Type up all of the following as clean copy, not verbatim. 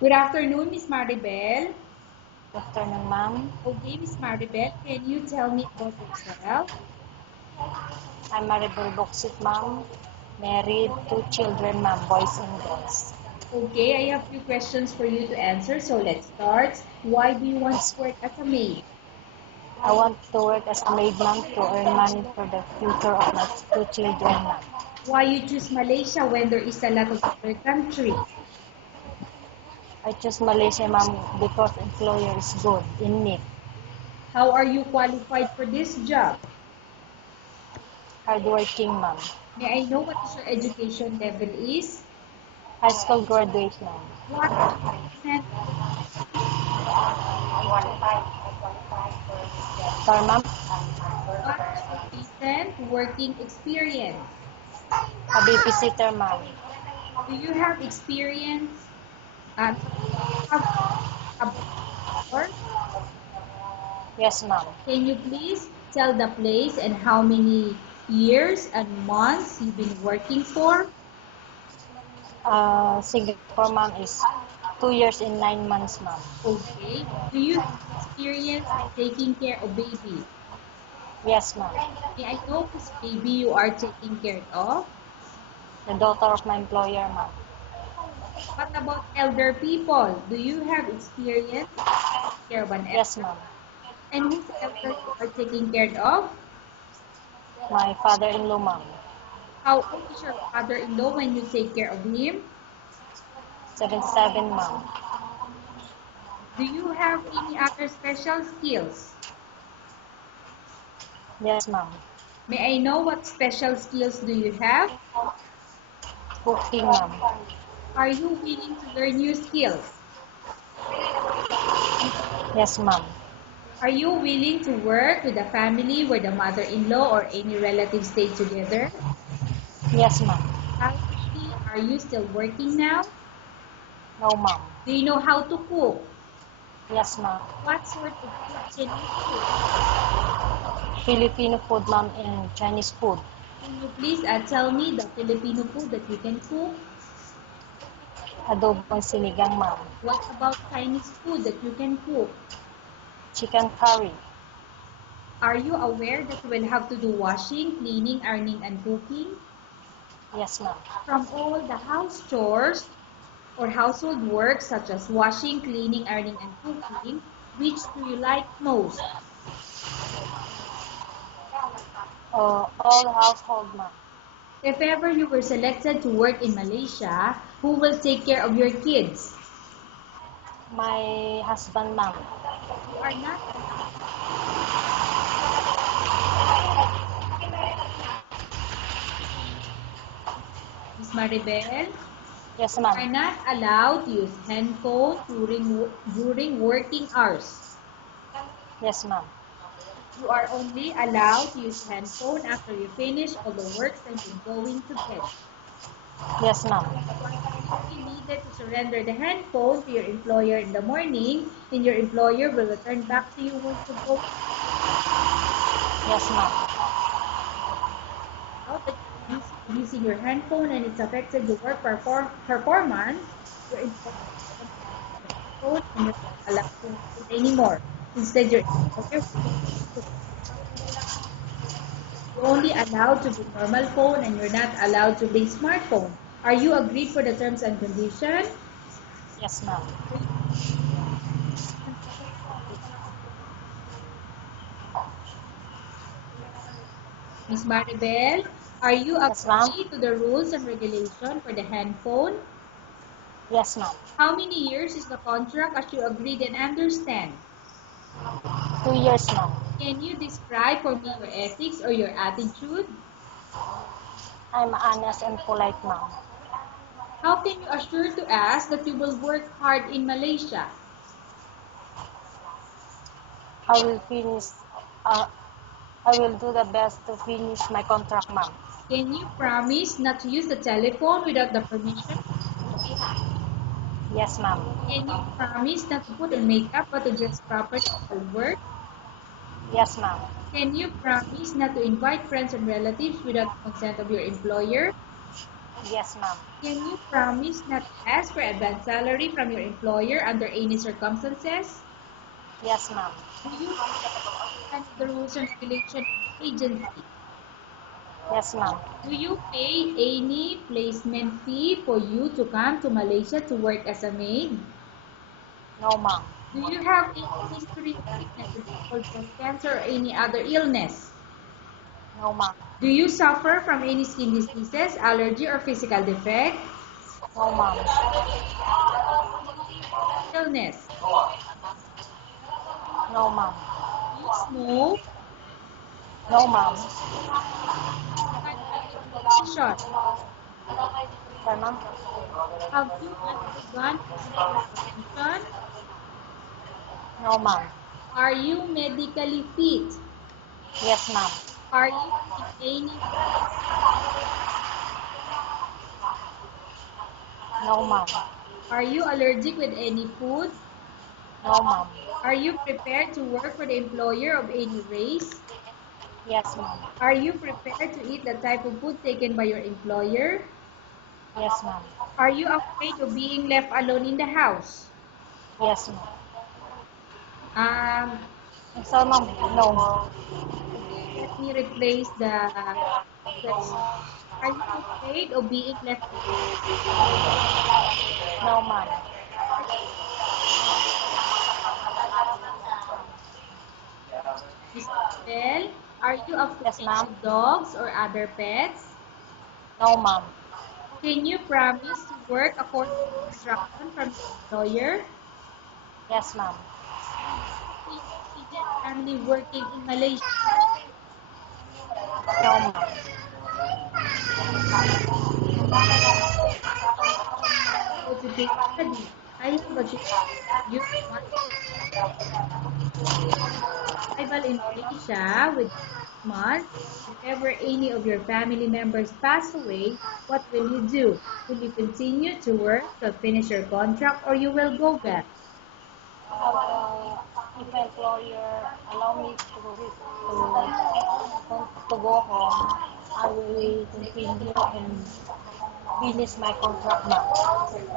Good afternoon, Miss Maribel. Good afternoon, ma'am. Okay, Miss Maribel, can you tell me about yourself? I'm Maribel Boksit, ma'am. Married, two children, ma'am, boys and girls. Okay, I have few questions for you to answer, so let's start. Why do you want to Yes, work as a maid? I want to work as a maid, ma'am, to earn money for the future of my two children, ma'am. Why you choose Malaysia when there is a lot of other countries? I choose Malaysia, ma'am, because employer is good in need. How are you qualified for this job? Hardworking, ma'am. May I know what is your education level is? High school graduate, ma'am. What recent, Sorry, ma'am. what is your recent working experience? A babysitter, ma'am. Do you have experience? Have a before? Yes, ma'am. Can you please tell the place and how many years and months you've been working for? Singapore, ma'am, is 2 years and 9 months, ma'am. Okay. Do you have experience in taking care of baby? Yes, ma'am. May I know which baby you are taking care of? The daughter of my employer, ma'am. What about elder people? Do you have experience taking care of an Yes, elder? ma'am. And whose elder you are taking care of? My father-in-law, ma'am. How old is your father-in-law when you take care of him? 77, ma'am. Do you have any other special skills? Yes, ma'am. May I know what special skills do you have? Cooking, ma'am. Are you willing to learn new skills? Yes, ma'am. Are you willing to work with a family where the mother-in-law or any relative stay together? Yes, ma'am. Currently, are you still working now? No, ma'am. Do you know how to cook? Yes, ma'am. What sort of food can you cook? Filipino food, ma'am, and Chinese food. Can you please tell me the Filipino food that you can cook? Adobong sinigang, ma'am. What about Chinese food that you can cook? Chicken curry. Are you aware that you will have to do washing, cleaning, ironing, and cooking? Yes, ma'am. From all the house chores or household work such as washing, cleaning, ironing, and cooking, which do you like most? All household, ma'am. If ever you were selected to work in Malaysia, who will take care of your kids? My husband, ma'am. You are not Miss Maribel, Yes, you ma'am. are not allowed to use handphone during working hours. Yes, ma'am. You are only allowed to use handphone after you finish all the works and you're going to bed. Yes, ma'am. But you will be needed to surrender the handphone to your employer in the morning, and your employer will return back to you once you go Yes, ma'am. out that you're using your handphone and it's affected your work performance. Your employer will phone and you're not allowed to use it anymore. Instead, your employer will you're only allowed to bring normal phone and you're not allowed to bring smartphone. Are you agreed for the terms and conditions? Yes, ma'am. Miss Maribel, are you Yes, ma'am. agreed to the rules and regulation for the handphone? Yes, ma'am. How many years is the contract as you agreed and understand? 2 years, ma'am. Can you describe for me your ethics or your attitude? I'm honest and polite, ma'am. How can you assure to us that you will work hard in Malaysia? I will finish. Uh, I will do the best to finish my contract, ma'am. Can you promise not to use the telephone without the permission? Yes, ma'am. Can you promise not to put on makeup but to dress properly for work? Yes, ma'am. Can you promise not to invite friends and relatives without the consent of your employer? Yes, ma'am. Can you promise not to ask for advance salary from your employer under any circumstances? Yes, ma'am. Do you understand the rules and regulations of the agency? Yes, ma'am. Do you pay any placement fee for you to come to Malaysia to work as a maid? No, ma'am. Do you have any history of sickness, such as cancer or any other illness? No, ma'am. Do you suffer from any skin diseases, allergy, or physical defect? No, ma'am. Illness. No, ma'am. Do you smoke? No, ma'am. Condition. Sorry, ma'am. Have you undergone medical attention? No, ma'am. Are you medically fit? Yes, ma'am. Are you in any? No, ma'am. Are you allergic with any food? No, ma'am. Are you prepared to work for the employer of any race? Yes, ma'am. Are you prepared to eat the type of food taken by your employer? Yes, ma'am. Are you afraid of being left alone in the house? Yes, ma'am. Um, So, ma'am, no. Let me replace the question. Are you afraid of being left No, ma'am. alone? Miss Bell, are you Yes, afraid ma'am. of dogs or other pets? No, ma'am. Can you promise to work according to instruction from your employer? Yes, ma'am. Is your agent family working in Malaysia? No, ma'am. Motivate study. I have a good you want arrival in Malaysia within 6 months. If ever any of your family members pass away, what will you do? Will you continue to work to finish your contract or you will go back? If my employer allow me to go home, I will continue and finish my contract now.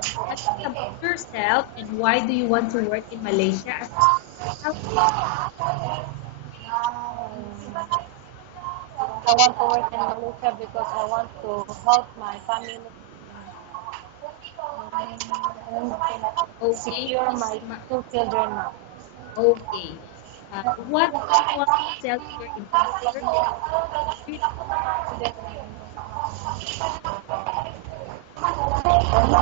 Tell us about yourself and why do you want to work in Malaysia as a I want to work in Malaysia because I want to help my family and Okay, secure Miss my 2 children now. Okay. What do you want to tell to your employer? Hello,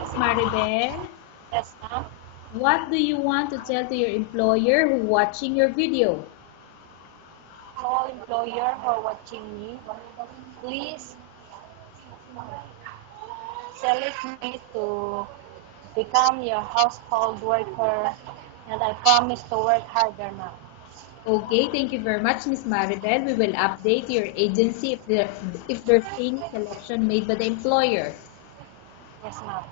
Miss Maribel. Yes, ma'am. What do you want to tell to your employer who watching your video? All employer who are watching me, please select me to become your household worker, and I promise to work harder now. Okay, thank you very much, Miss Maribel. We will update your agency if there's any selection made by the employer. Yes, ma'am.